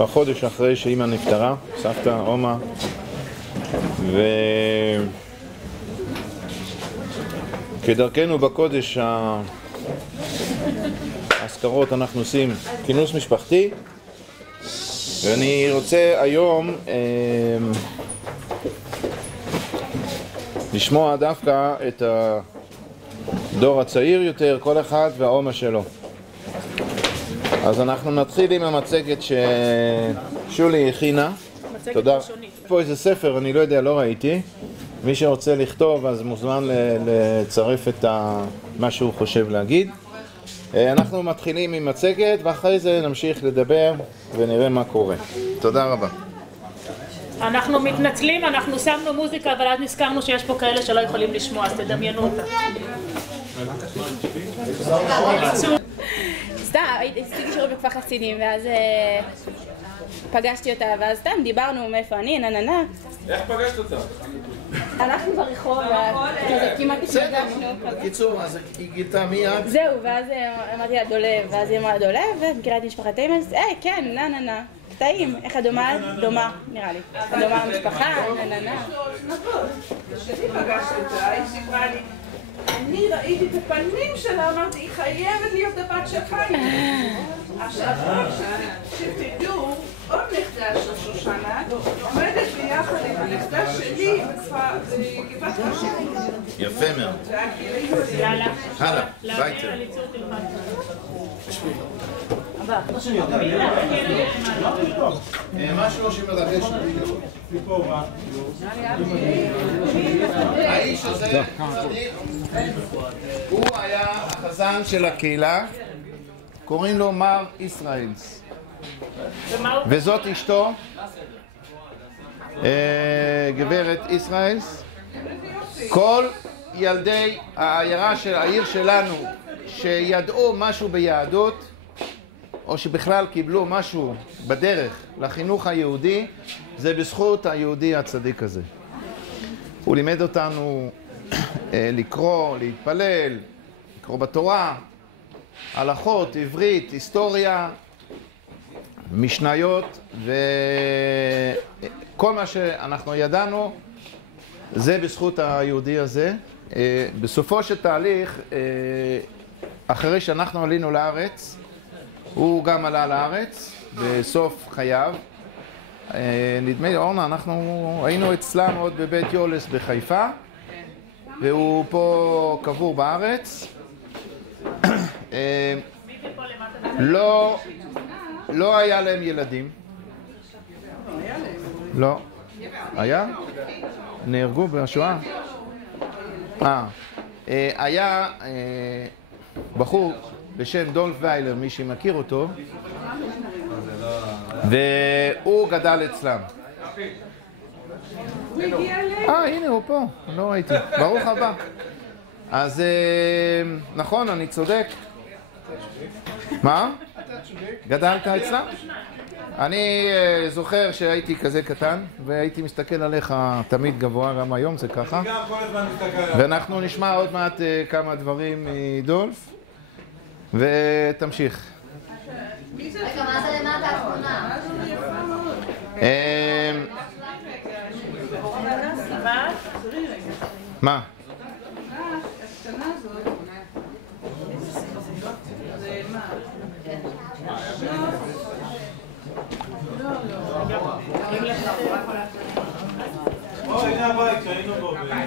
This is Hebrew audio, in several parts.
בחודש אחרי שאמא נפטרה, סבתא אומה, וכדרכנו בקודש האזכרות אנחנו עושים כינוס משפחתי, ואני רוצה היום לשמוע דווקא את הדור הצעיר יותר, כל אחד והאומה שלו. אז אנחנו נתחיל עם המצגת ששולי הכינה. תודה. פה איזה ספר, אני לא יודע, לא ראיתי. מי שרוצה לכתוב אז מוזמן לצרף את מה שהוא חושב להגיד. אנחנו מתחילים עם מצגת ואחרי זה נמשיך לדבר ונראה מה קורה. תודה רבה. אנחנו מתנצלים, אנחנו שמנו מוזיקה אבל אז נזכרנו שיש פה כאלה שלא יכולים לשמוע, אז תדמיינו אותה. סתם, עשיתי שירות בכפר חסידים ואז פגשתי אותה ואז סתם דיברנו מאיפה אני, נננה. איך פגשת אותה? הלכנו ברחוב כמעט התפגשנו. בקיצור, אז היא גילתה מי את? זהו, ואז אמרתי לה דולב, ואז היא אמרה דולב, ומכירה את משפחת אימס, כן, נננה. טעים, איך הדומה? דומה, נראה לי. הדומה המשפחה, נננה. כשאני פגשתי אותה, היא סיפרה לי, אני ראיתי את הפנים שלה, אמרתי, היא חייבת להיות הבת של חיים. עכשיו, שתדעו, עוד נכדה של שושנה, עומדת ביחד עם הנכדה שלי בגבעת חשוב. יפה מאוד. יאללה. הלאה, ביתה. משהו שמרגש האיש הזה הוא היה החזן של הקהילה, קוראים לו מר ישראלס, וזאת אשתו גברת ישראלס. כל ילדי העיירה של העיר שלנו שידעו משהו ביהדות או שבכלל קיבלו משהו בדרך לחינוך היהודי, זה בזכות היהודי הצדיק הזה. הוא לימד אותנו לקרוא, להתפלל, לקרוא בתורה, הלכות, עברית, היסטוריה, משניות, וכל מה שאנחנו ידענו זה בזכות היהודי הזה. בסופו של תהליך, אחרי שאנחנו עלינו לארץ, הוא גם עלה לארץ בסוף חייו. נדמה לי, אורנה, אנחנו היינו אצלם עוד בבית יולס בחיפה, והוא פה קבור בארץ. לא היה להם ילדים. לא. היה? נהרגו בשואה? היה בחור בשם דולף ויילר, מי שמכיר אותו, והוא גדל אצלם. הנה הוא פה, לא ראיתי. ברוך הבא. אז נכון, אני צודק. מה? גדלת אצלם? אני זוכר שהייתי כזה קטן והייתי מסתכל עליך תמיד גבוה, גם היום זה ככה. ואנחנו נשמע עוד מעט כמה דברים מדולף ותמשיך. רגע, מה זה למטה האחרונה? מה?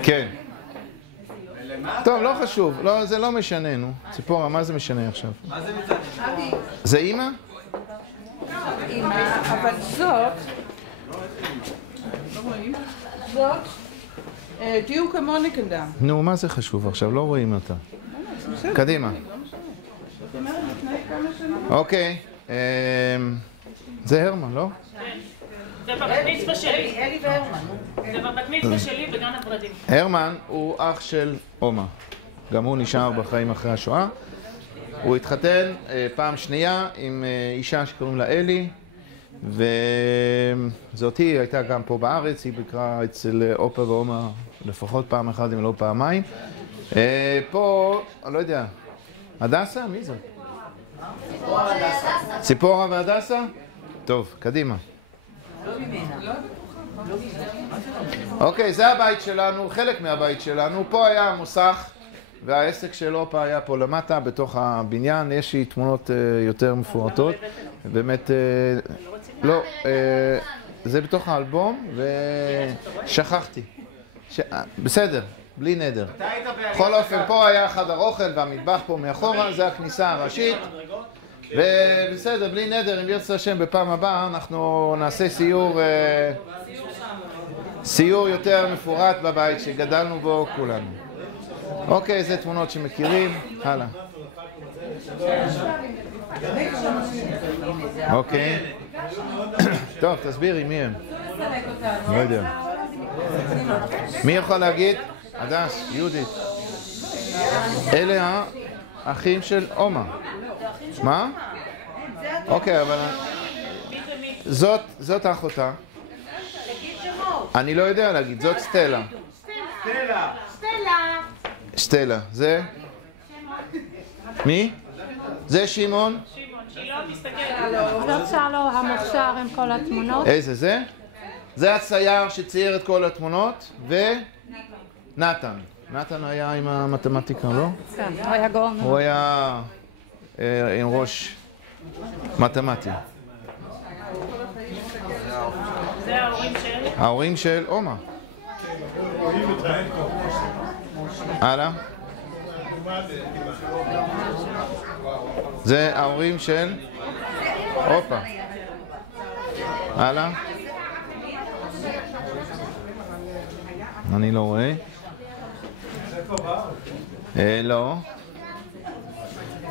כן. טוב, לא חשוב, זה לא משנה, נו. ציפורה, מה זה משנה עכשיו? מה זה מצד? זה אמא? אמא, אבל זאת דיוק המוניקנדם. נו, מה זה חשוב עכשיו? לא רואים אותה. קדימה. אוקיי. זה הרמן, לא? זה בבת מצווה שלי. אלי והרמן. זה בבת מצווה שלי בגן הוורדים. הרמן הוא אח של אומה. גם הוא נשאר בחיים אחרי השואה. הוא התחתן פעם שנייה עם אישה שקוראים לה אלי, וזאתי הייתה גם פה בארץ, היא ביקרה אצל אופה ואומה לפחות פעם אחת אם לא פעמיים. פה, אני לא יודע, הדסה? מי זאת? ציפורה והדסה? טוב, קדימה. אוקיי, זה הבית שלנו, חלק מהבית שלנו. פה היה המוסך, והעסק של אופה היה פה למטה, בתוך הבניין. יש לי תמונות יותר מפורטות. באמת, לא, זה בתוך האלבום, ושכחתי. בסדר, בלי נדר. בכל אופן, פה היה חדר אוכל והמטבח פה מאחורה, זה הכניסה הראשית. ובסדר, בלי נדר, אם ירצה השם, בפעם הבאה אנחנו נעשה סיור יותר מפורט בבית שגדלנו בו כולנו. אוקיי, זה תמונות שמכירים, הלאה. אוקיי. טוב, תסבירי מי הם. לא יודע. מי יכול להגיד? הדס, יהודית. אלה האחים של אומה. מה? אוקיי, אבל... זאת אחותה. אני לא יודע להגיד, זאת סטלה. סטלה. זה? מי? זה שמעון? זאת שלו המוכשר עם כל התמונות. איזה זה? זה הצייר שצייר את כל התמונות, ונתן. נתן היה עם המתמטיקה, לא? כן, הוא היה גאון. הוא היה עם ראש מתמטי. זה ההורים של? ההורים של אומה. הלאה. זה ההורים של אופה. הלאה. אני לא רואה. לא.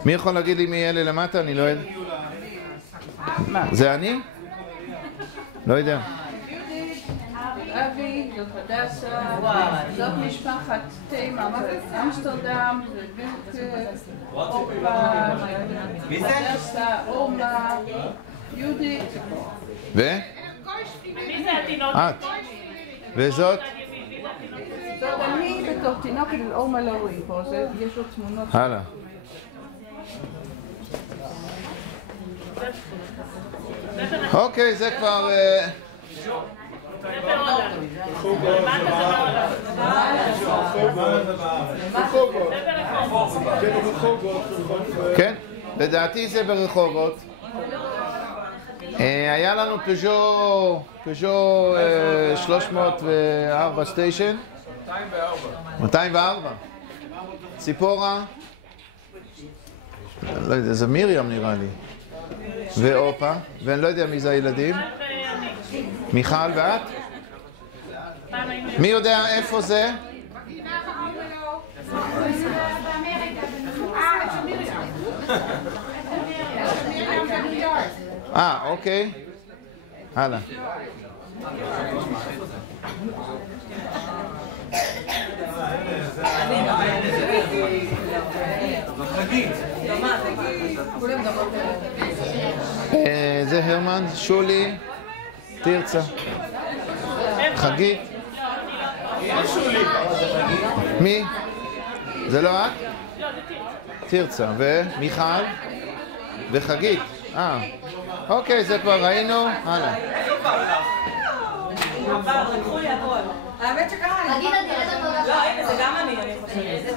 מי יכול להגיד לי מי אלה למטה? אני לא יודע. זה אני? לא יודע. אבי, זאת הדסה, זאת משפחת תימה, אמסטרדם, אופה, הדסה, אומה, יהודית. ו? מי זה התינוק? את. וזאת? זאת אני בתור תינוקת של אומה לא רואים פה, יש לו תמונות. הלאה. אוקיי, זה כבר... כן, לדעתי זה ברחובות. היה לנו פז'ו 304 סטיישן. 204. ציפורה. לא יודע, זה מרים נראה לי. ואופה, ואני לא יודע מי זה הילדים. מיכל ואת? מי יודע איפה זה? אוקיי. הלאה. זה הרמן, שולי, תרצה. חגית? מי? זה לא את? לא, זה תרצה. ומיכל? וחגית. אוקיי, זה כבר ראינו. הלאה. האמת שקרה לי. תגיד, תראה את התמונה. לא, הנה, זה גם אני חושבת.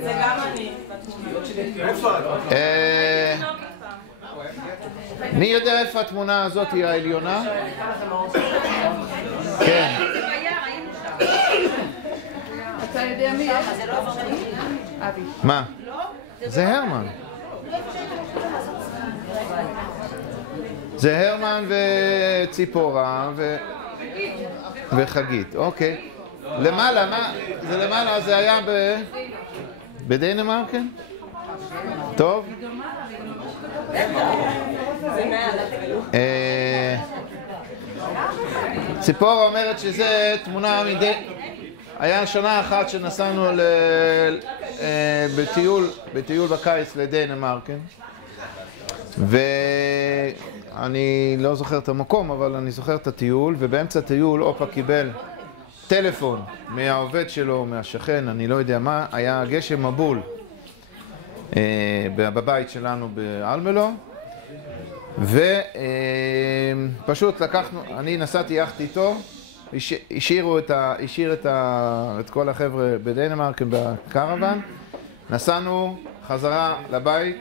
זה גם אני. מי יודע איפה התמונה הזאת היא העליונה? כן. אתה יודע מי? אבי. מה? זה הרמן. זה הרמן וציפורה וחגית, אוקיי. למעלה, מה? זה למעלה, זה היה בדנמרק? טוב. ציפורה אומרת שזה תמונה היה שנה אחת שנסענו בטיול בקיץ לדנמרק, ואני לא זוכר את המקום, אבל אני זוכר את הטיול, ובאמצע הטיול אופה קיבל טלפון מהעובד שלו, מהשכן, אני לא יודע מה, היה גשם מבול בבית שלנו באלמלו, ופשוט לקחנו, אני נסעתי יחד איתו, השאיר את כל החבר'ה בדנמרק בקרוון, נסענו חזרה לבית,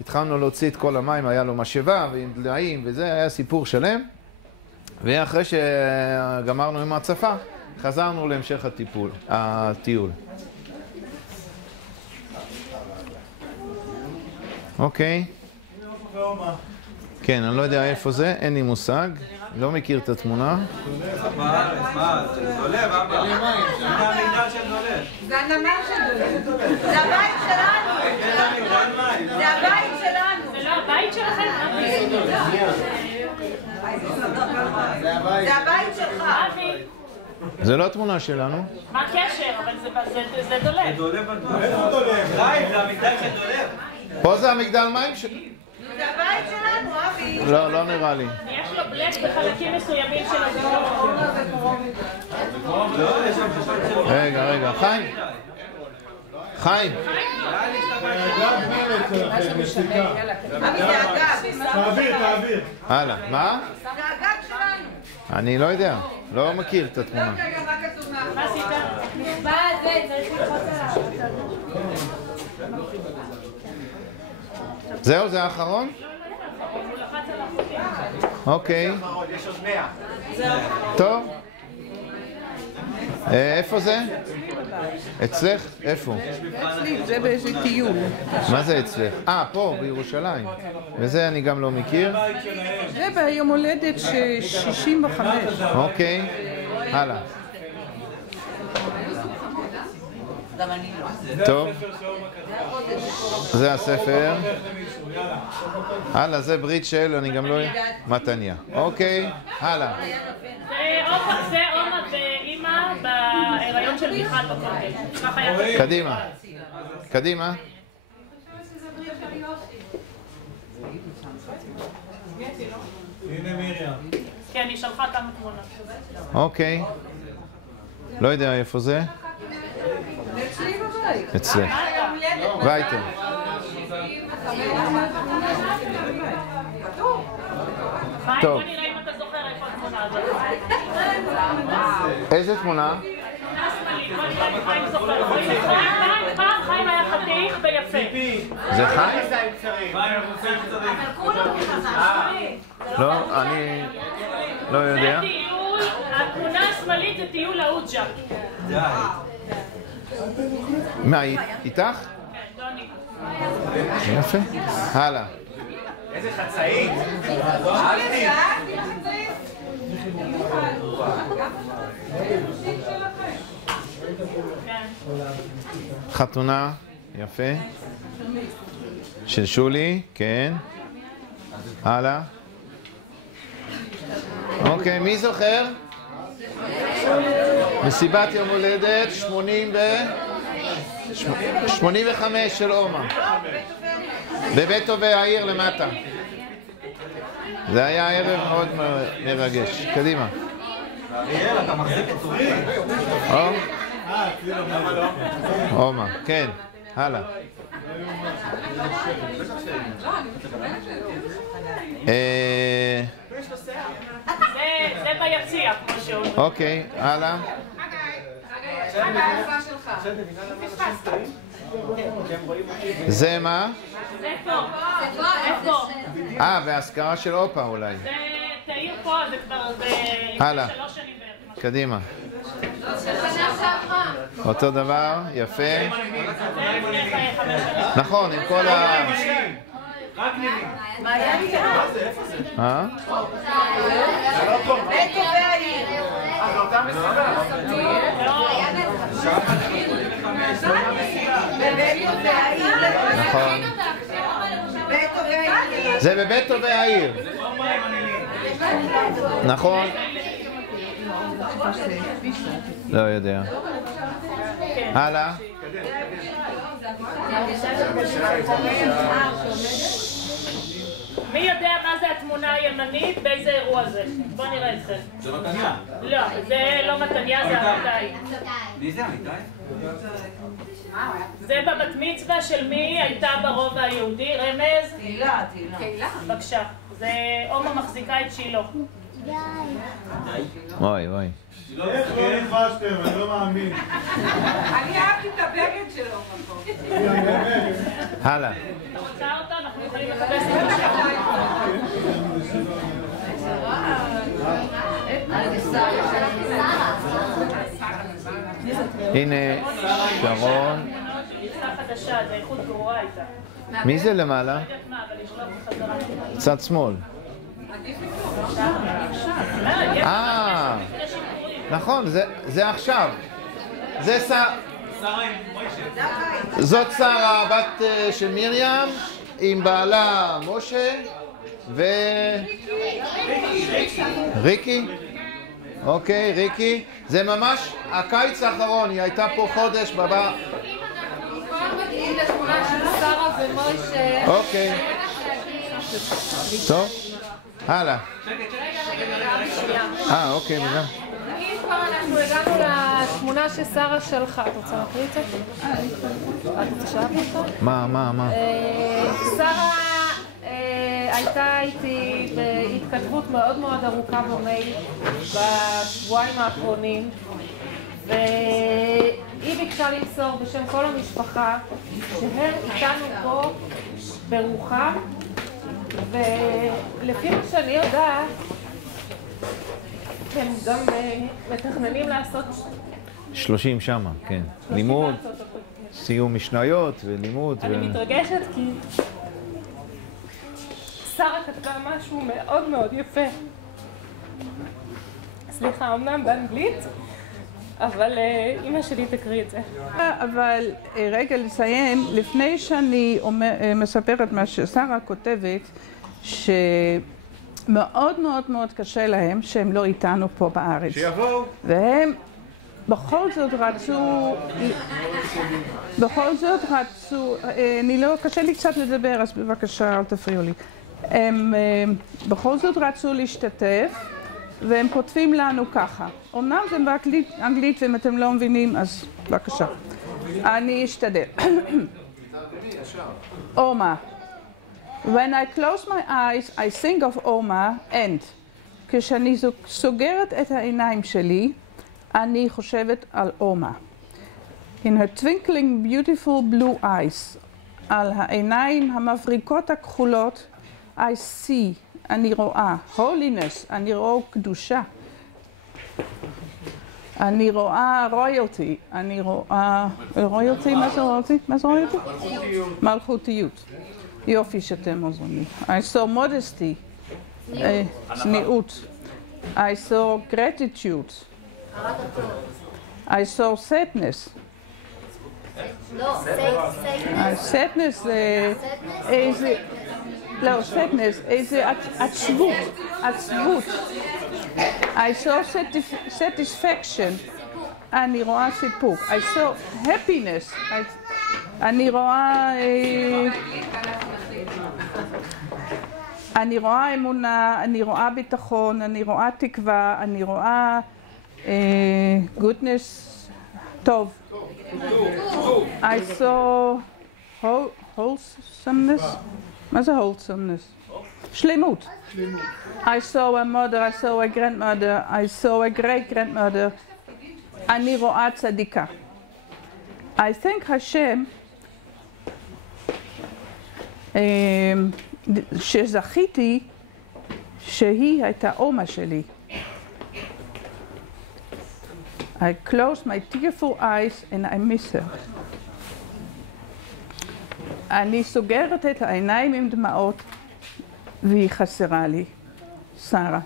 התחלנו להוציא את כל המים, היה לו משאבה ועם דליים וזה, היה סיפור שלם, ואחרי שגמרנו עם ההצפה, חזרנו להמשך הטיול. אוקיי. כן, אני לא יודע איפה זה, אין לי מושג, לא מכיר את התמונה. מה? דולב, אבא. זה המגדל של דולב. זה הנמל של דולב. זה הבית שלנו. זה הבית שלנו. זה לא הבית שלכם? זה הבית שלך. זה לא התמונה שלנו. מה הקשר? אבל זה דולב. זה דולב בטוח. איפה דולב? חיים, זה המגדל של דולב. פה זה המגדל מים שלי. זה הבית שלנו, אבי. לא נראה לי. יש לו בלק בחלקים מסוימים של הדור. רגע, חיים. תעביר. הלאה, מה? זה הגג שלנו. אני לא יודע, לא מכיר את התמונה. רגע, מה כתוב מאחור? מה עשית? מה זה? צריך ללחוץ עליו. זהו, זה האחרון? אוקיי. יש עוד 100. טוב. איפה זה? אצלך? איפה? אצלי זה באיזה טיול. מה זה אצלך? פה, בירושלים. וזה אני גם לא מכיר. זה ביום הולדת 65. אוקיי, הלאה. טוב. זה הספר. הלאה, זה ברית של, אני גם לא... מתניה. אוקיי, הלאה. זה עומר ואימא בהיריון של מיכל בכותל. קדימה. הנה מרים. כן, היא שלחה כמה תמונות. אוקיי. לא יודע איפה זה. אצלי בבית. אצלך. וייטר. טוב. בוא נראה אם אתה זוכר איפה התמונה הזאת. איזה תמונה? תמונה שמאלית, בוא נראה אם חיים זוכר. פעם חיים היה חתיך ויפה. זה חיים? חיים, רוצה קצרים. לא, אני לא יודע. זה טיול, התמונה השמאלית זה טיול האוג'ה. מה, איתך? כן, דוני. יפה. הלאה. איזה חצאית. חתונה, יפה. של שולי, כן. הלאה. אוקיי, מי זוכר? מסיבת יום הולדת 85 של אומה. בבית טובי העיר למטה. זה היה ערב מאוד מרגש. קדימה. אריאל, אתה מחזיק את צורי. אומה, כן. הלאה. זה ביציע, כמו שאומרים. אוקיי, הלאה. זה מה? זה פה. וההשכרה של אופה אולי. זה תאיר פה, זה כבר הלאה. 3 שנים בערך. קדימה. אותו דבר, יפה. נכון, עם כל ה... רק נינים. מה היה איתה? בית טובי העיר. זה אותה מסיבה. בבית טובי העיר. נכון. בית טובי העיר. זה בבית טובי העיר. נכון. לא יודע. הלאה. מי יודע מה זה התמונה הימנית? באיזה אירוע זה? בוא נראה אתכם. זה מתניה. לא, זה לא מתניה, זה אמיתי. מי זה אמיתי? זה בבת מצווה של מי הייתה ברובע היהודי? רמז? תהילה. בבקשה. זה אומה מחזיקה את שילה. וואי. איך לא ניחשתם? אני לא מאמין. אני אהבתי את הבגד שלו. הלאה. אתה רוצה אותה? אנחנו יכולים לחפש את השעה. הנה שרון. גרסה חדשה, זה איכות גרועה הייתה. מי זה למעלה? לא יודעת מה, אבל לשלוח בחזרה. צד שמאל. נכון, זה עכשיו. זה זאת שרה, בת של מרים, עם בעלה משה ריקי. אוקיי, ריקי. זה ממש הקיץ האחרון, היא הייתה פה חודש בבא. מגיעים לתמונה של שרה ומשה. אוקיי. טוב, הלאה. אוקיי, מזה. אם כבר אנחנו הגענו לתמונה ששרה שלחה, את רוצה להקריא את זה? את רוצה שאלה אותה? מה? שרה הייתה איתי בהתכתבות מאוד מאוד ארוכה במייל בשבועיים האחרונים, והיא ביקשה למסור בשם כל המשפחה שהם איתנו פה ברוחם, ולפי מה שאני יודעת הם גם מתכננים לעשות 30 שמה, כן. לימוד, סיום משניות ולימוד. אני מתרגשת כי שרה כתבה משהו מאוד מאוד יפה. סליחה, אמנם באנגלית, אבל אמא שלי תקריא את זה. אבל רגע לציין, לפני שאני מספרת מה ששרה כותבת, שמאוד מאוד מאוד קשה להם שהם לא איתנו פה בארץ. שיבואו. והם בכל זאת רצו, קשה לי קצת לדבר, אז בבקשה אל תפריעו לי. הם בכל זאת רצו להשתתף, והם כותבים לנו ככה. אומנם זה באנגלית, ואם אתם לא מבינים, אז בבקשה. אני אשתדל. Oma. When I close my eyes, I think of Oma, and כשאני סוגרת את העיניים שלי, אני חושבת על Oma. In her twinkling beautiful blue eyes, על העיניים המבריקות הכחולות, I see, אני רואה, holiness, אני רואה קדושה. אני רואה רויאלטי, אני רואה... רויאלטי? מה זה רויאלטי? מה זה רויאלטי? מלכותיות. יופי שאתם עוזרים לי. I saw modesty, צניעות. I saw gratitude. I saw sadness. sadness זה איזה... לא, sadness, איזה עצבות, עצבות. I saw satisfaction. אני רואה סיפוק. I saw happiness. אני רואה... אני רואה אמונה, אני רואה ביטחון, אני רואה תקווה, אני רואה goodness, טוב. I saw wholesomeness. מה זה wholesomeness? שלמות. I saw a mother, I saw a grandmother, I saw a great grandmother. אני רואה צדיקה. I thank השם שזכיתי שהיא הייתה אומה שלי. I close my tearful eyes and I miss her. אני סוגרת את העיניים עם דמעות והיא חסרה לי. שרה.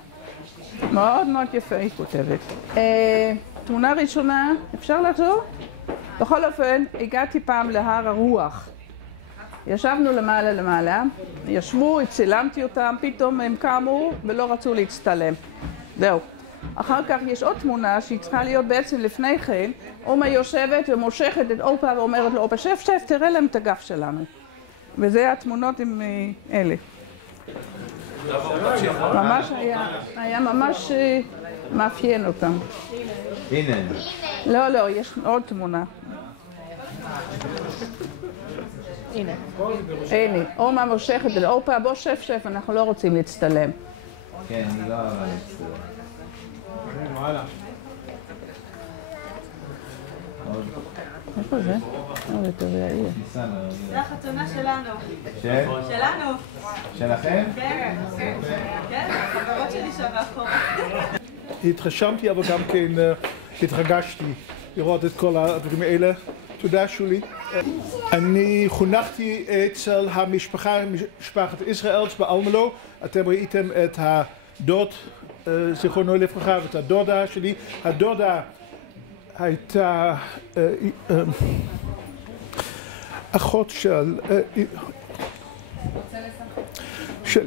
מאוד מאוד יפה היא כותבת. תמונה ראשונה, אפשר לחזור? בכל אופן, הגעתי פעם להר הרוח. ישבנו למעלה, ישבו, הצילמתי אותם, פתאום הם קמו ולא רצו להצטלם. זהו. אחר כך יש עוד תמונה שהיא צריכה להיות בעצם לפני כן, אומה יושבת ומושכת את אופה ואומרת לו, אופה, שב, תראה להם את הגף שלנו. וזה התמונות עם אלה. ממש היה ממש מאפיין אותם. הנה. לא, יש עוד תמונה. הנה. הנה, אורמה מושכת, אורפה בוא שף, אנחנו לא רוצים להצטלם. כן, אני לא אוהב להצטלם. איפה זה? זה טוב להעיר. זה החתונה שלנו. כן? שלנו. שלכם? כן. כן, החברות שלי שם מאחורה. התרשמתי, אבל גם כן התרגשתי לראות את כל הדברים האלה. תודה, שולי. אני חונכתי אצל משפחת ישראלס באלמלו. אתם ראיתם את הדוד, זיכרונו לברכה, ואת הדודה שלי. הדודה הייתה אחות של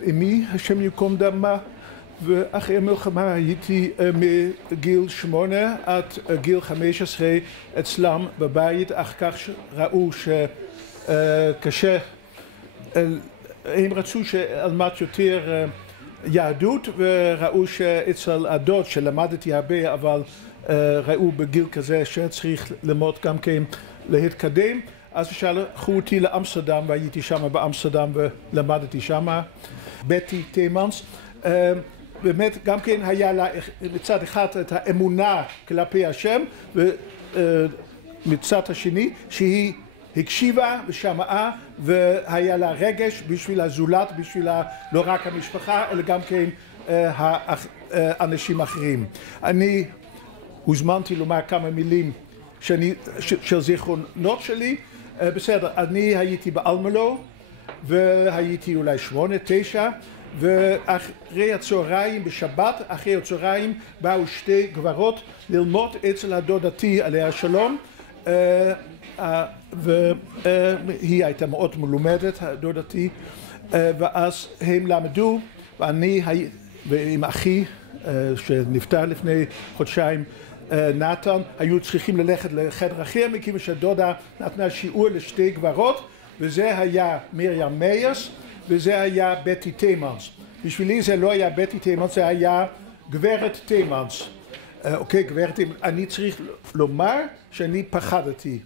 אמי, השם ייקום דמה, ואחרי המלחמה הייתי מגיל 8 עד גיל 15 אצלם בבית, אך כך ראו שקשה, הם רצו שאלמד יותר יהדות, וראו שאצל הדוד שלמדתי הרבה, אבל ראו בגיל כזה שצריך ללמוד גם כן להתקדם, אז שלחו אותי לאמסטרדם והייתי שם באמסטרדם ולמדתי שם. בטי תימנס, באמת גם כן היה לה מצד אחד את האמונה כלפי השם, ומצד השני שהיא הקשיבה ושמעה והיה לה רגש בשביל הזולת, בשביל לא רק המשפחה אלא גם כן האנשים אחרים. אני הוזמנתי לומר כמה מילים של זיכרונות שלי. בסדר, אני הייתי באלמלו והייתי אולי 8-9, ואחרי הצהריים בשבת, אחרי הצהריים באו שתי גברות ללמוד אצל הדודתי עליה שלום, והיא הייתה מאוד מלומדת, הדודתי, ואז הם למדו, ואני ועם אחי שנפטר לפני חודשיים, נתן, היו צריכים ללכת לחדר אחר, מכיוון שהדודה נתנה שיעור לשתי גברות, וזה היה מרים מיירס וזה היה בטי תימנס. בשבילי זה לא היה בטי תימנס, זה היה גברת תימנס. אוקיי, גברת תימנס. אני צריך לומר שאני פחדתי.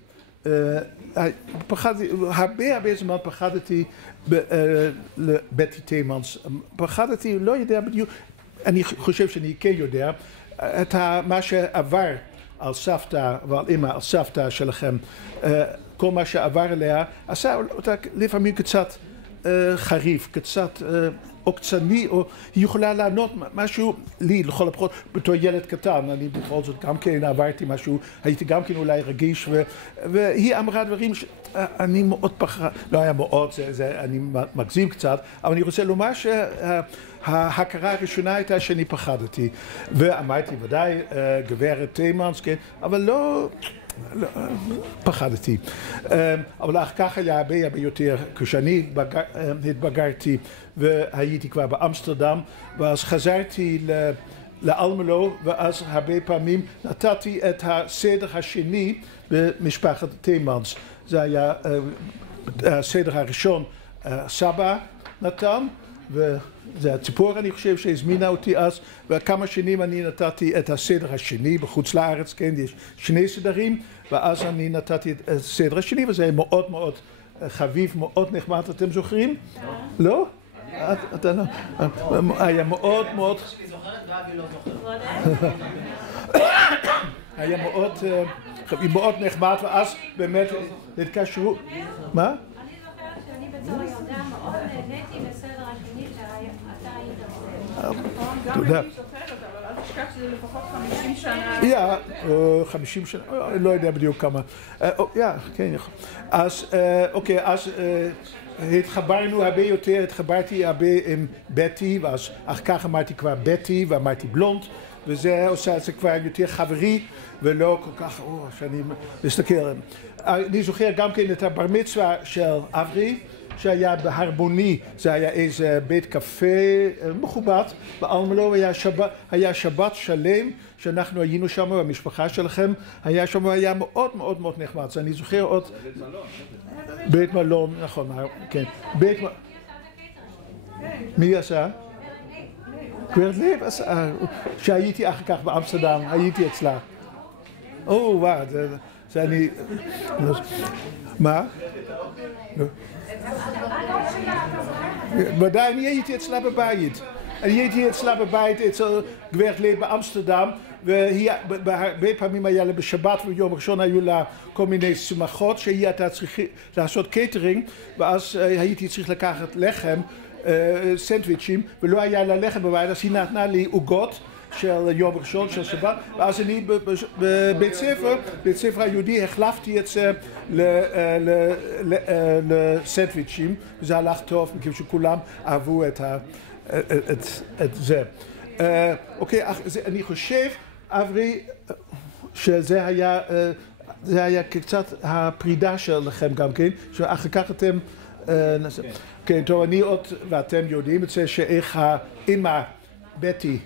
הרבה זמן פחדתי לבטי תימנס. פחדתי, לא יודע בדיוק, אני חושב שאני כן יודע, את מה שעבר על סבתא ועל אמא, על סבתא שלכם, כל מה שעבר אליה, עשה אותה לפעמים קצת חריף, קצת עוקצני, או היא יכולה לענות משהו לי, לכל הפחות, בתור ילד קטן, אני בכל זאת גם כן עברתי משהו, הייתי גם כן אולי רגיש, והיא אמרה דברים שאני מאוד פחד, לא היה מאוד, אני מגזים קצת, אבל אני רוצה לומר ההכרה הראשונה הייתה שאני פחדתי, ואמרתי ודאי גברת תימנס, כן, אבל לא פחדתי. אבל אחר כך היה הרבה יותר, כשאני התבגרתי והייתי כבר באמסטרדם, ואז חזרתי לאלמלו, ואז הרבה פעמים נתתי את הסדר השני במשפחת תימנס. זה היה הסדר הראשון, סבא נתן, וזה הציפור, אני חושב, שהזמינה אותי אז, וכמה שנים אני נתתי את הסדר השני בחוץ לארץ, כן, יש שני סדרים, ואז אני נתתי את הסדר השני, וזה היה מאוד מאוד חביב, מאוד נחמד, אתם זוכרים? לא? אתה לא? היה מאוד מאוד... היה מאוד נחמד, ואז באמת התקשרו... מה? בתור ילדה מאוד נהניתי בסדר השני שאתה היית עושה. תודה. אבל אל תשכח שזה לפחות 50 שנה. 50 שנה, לא יודע בדיוק כמה. כן, אז אוקיי, אז התחברנו הרבה יותר, התחברתי הרבה עם בטי, ואז אחר כך אמרתי כבר בטי ואמרתי בלונד, וזה עושה את זה כבר יותר חברי, ולא כל כך, שאני מסתכל. אני זוכר גם כן את הבר מצווה של אברי, שהיה בהרבוני, זה היה איזה בית קפה מכובד באלמלו, היה שבת שלם שאנחנו היינו שם במשפחה שלכם, היה שם, היה מאוד מאוד מאוד נחמד, אני זוכר עוד... בית מלון, נכון, כן, בית מלון. מי עשה? גברת לב עשה, שהייתי אחר כך באמסטרדם, הייתי אצלה. וואו, זה אני... מה? ודאי, אני הייתי אצלה בבית. אני הייתי אצלה בבית אצל גברת לב באמסטרדם, והרבה פעמים היה לה בשבת וביום ראשון היו לה כל מיני שמחות שהיא הייתה צריכה לעשות קייטרינג, ואז הייתי צריך לקחת לחם, סנדוויצ'ים, ולא היה לה לחם בבית, אז היא נתנה לי עוגות של יום ראשון, של שבת, ואז אני בבית ספר היהודי החלפתי את זה לסנדוויצ'ים, וזה הלך טוב, מכיוון שכולם אהבו את זה. אוקיי, אני חושב, אברי, שזה היה קצת הפרידה שלכם גם כן, שאחר כך אתם... כן, טוב, אני עוד, ואתם יודעים את זה, שאיך האמא, בטי,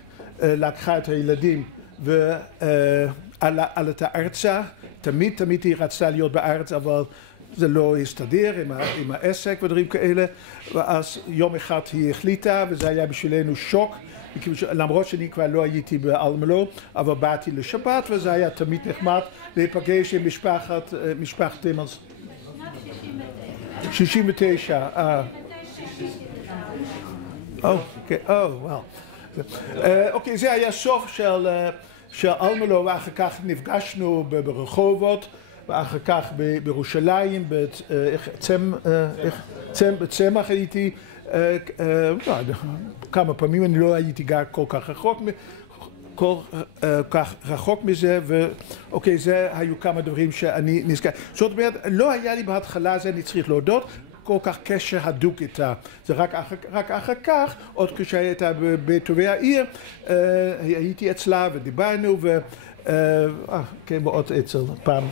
לקחה את הילדים ועלתה ארצה, תמיד היא רצתה להיות בארץ, אבל זה לא הסתדר עם העסק ודברים כאלה, ואז יום אחד היא החליטה, וזה היה בשבילנו שוק, למרות שאני כבר לא הייתי באלמלא, אבל באתי לשבת, וזה היה תמיד נחמד להיפגש עם משפחת תימלס. 69. אוקיי, זה היה סוף של אלמלא, ואחר כך נפגשנו ברחובות, ואחר כך בירושלים, בצמח הייתי כמה פעמים, אני לא הייתי גר כל כך רחוק מזה, ואוקיי, זה היו כמה דברים שאני נזכר. זאת אומרת, לא היה לי בהתחלה, זה אני צריך להודות, כל כך קשר הדוק איתה. זה רק אחר כך, עוד כשהייתה בטובי העיר, הייתי אצלה ודיברנו, כן, מאוד אצל, פעם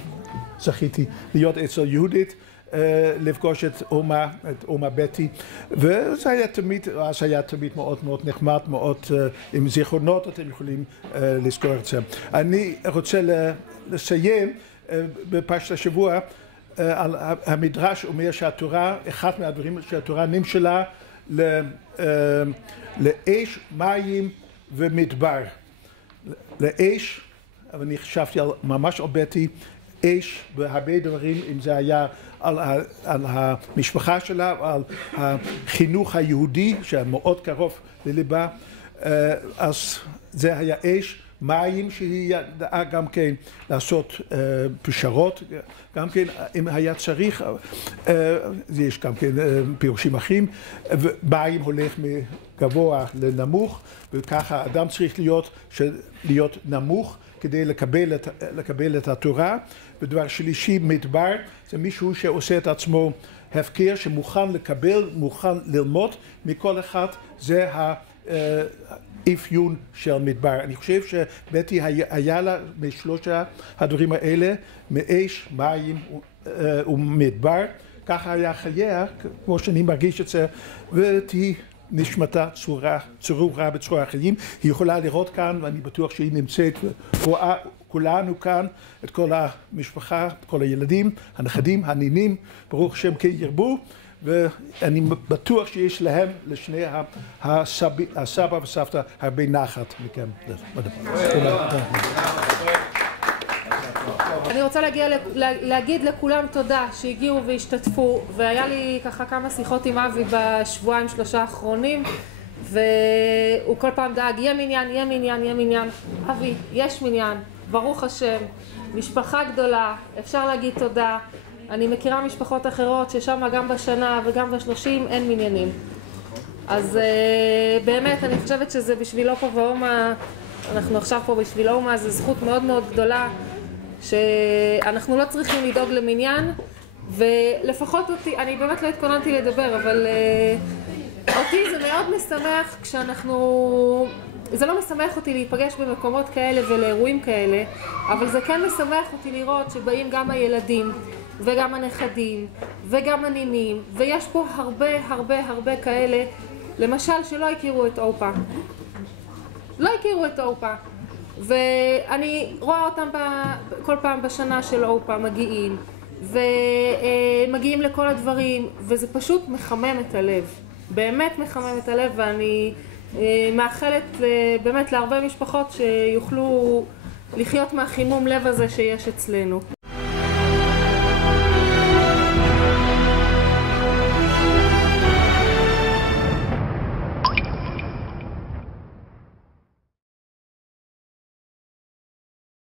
זכיתי להיות אצל יהודית, לפגוש את אומה בטי, וזה היה תמיד מאוד מאוד נחמד, מאוד עם זיכרונות, אתם יכולים לזכור את זה. אני רוצה לסיים בפרשת השבוע, על המדרש אומר שהתורה, אחד מהדברים שהתורה נמשלה לאש, מים ומדבר. לאש, אבל אני חשבתי ממש על בטי, אש בהרבה דברים, אם זה היה על המשפחה שלה, על החינוך היהודי שמאוד קרוב לליבה, אז זה היה אש, מים שהיא ידעה גם כן לעשות פשרות, גם כן אם היה צריך, יש גם כן פירושים אחרים, מים הולך מגבוה לנמוך, וככה האדם צריך להיות נמוך כדי לקבל את התורה. ודבר שלישי, מדבר, זה מישהו שעושה את עצמו הפקר, שמוכן לקבל, מוכן ללמוד מכל אחד, זה האפיון של מדבר. אני חושב שבטי היה לה משלושה הדברים האלה, מאש, מים ומדבר, ככה היה חייה, כמו שאני מרגיש את זה, ותהי נשמתה צרורה בצרור החיים. היא יכולה לראות כאן, ואני בטוח שהיא נמצאת ורואה כולנו כאן, את כל המשפחה, כל הילדים, הנכדים, הנינים, ברוך השם כן ירבו, ואני בטוח שיש להם, לשני הסבא וסבתא, הרבה נחת מכם. אני רוצה להגיד לכולם תודה שהגיעו והשתתפו, והיה לי ככה כמה שיחות עם אבי בשבועיים שלושה האחרונים, והוא כל פעם דאג, יהיה מניין, אבי, יש מניין, ברוך השם, משפחה גדולה, אפשר להגיד תודה. אני מכירה משפחות אחרות ששם גם בשנה וגם ב30 אין מניינים. אז באמת אני חושבת שזה בשביל אופה ואומה, אנחנו עכשיו פה בשביל אומה, זו זכות מאוד מאוד גדולה שאנחנו לא צריכים לדאוג למניין, ולפחות אותי, אני באמת לא התכוננתי לדבר, אבל אותי זה מאוד משמח כשאנחנו, זה לא משמח אותי להיפגש במקומות כאלה ולאירועים כאלה, אבל זה כן משמח אותי לראות שבאים גם הילדים וגם הנכדים וגם הנינים, ויש פה הרבה כאלה, למשל שלא הכירו את אופה. לא הכירו את אופה. ואני רואה אותם כל פעם בשנה של אופה מגיעים, ומגיעים לכל הדברים, וזה פשוט מחמם את הלב. באמת מחמם את הלב, ואני מאחלת באמת להרבה משפחות שיוכלו לחיות מהחימום לב הזה שיש אצלנו.